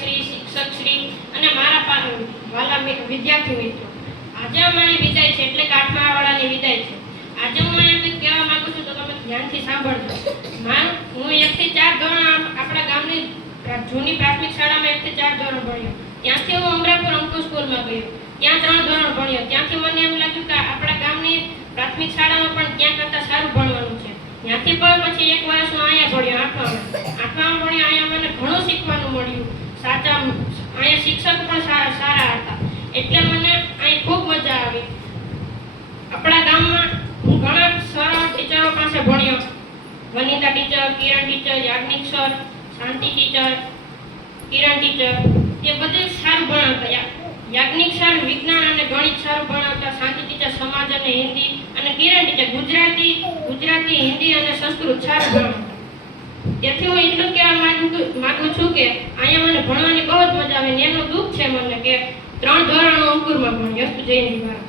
આચાર્યશ્રી, શિક્ષકશ્રી અને મારા વાલા વિદ્યાર્થી મિત્રો, આજે અમારી વિદાય છે, એટલે કે 8મા વાળાની વિદાય છે. આજે હું અહીંયા કંઈક કહેવા માંગુ છું, તો તમે ધ્યાનથી સાંભળજો. હું 1 થી 4 ધોરણ આપણા ગામની જૂની પ્રાથમિક શાળામાં 1 થી 4 ધોરણ ભણ્યો. ત્યાંથી હું અમરાપુર અંકુર સ્કૂલમાં ગયો. ત્યાં 3 ધોરણ ભણ્યો. ત્યાંથી મને એમ લાગ્યું કે આપણા ગામની પ્રાથમિક શાળામાં પણ ત્યાં કરતાં સારું ભણવાનું છે. ત્યાંથી પણ પછી 1 વર્ષ હું અહીંયા ભણ્યો, 8મા ભણ્યો. અહીંયા મને ઘણું શીખવાનું મળ્યું. અહીંયા શિક્ષક પણ સારા હતા, એટલે મને અહીં ખૂબ મજા આવી. આપણા ગામમાં હું ઘણા સરળ ટીચરો પાસે ભણ્યો. વનિતા ટીચર, કિરણ ટીચર, યાજ્ઞિક સર, શાંતિ ટીચર, કિરણ ટીચર, એ બધે સારું ભણાવતા. યાજ્ઞિક સર વિજ્ઞાન અને ગણિત સારું ભણાવતા, શાંતિ ટીચર સમાજ અને હિન્દી, અને કિરણ ટીચર ગુજરાતી, હિન્દી અને સંસ્કૃત સારું ભણાવતા. તેથી હું એટલું કહેવા માંગુ છું કે અહીંયા મને ભણવાની બહુ જ મજા આવે. એનું દુઃખ છે મને કે 3 ધોરણ અંકુરમાં ભણ્યો. અસ્તુ જય હિન્દ ભારત.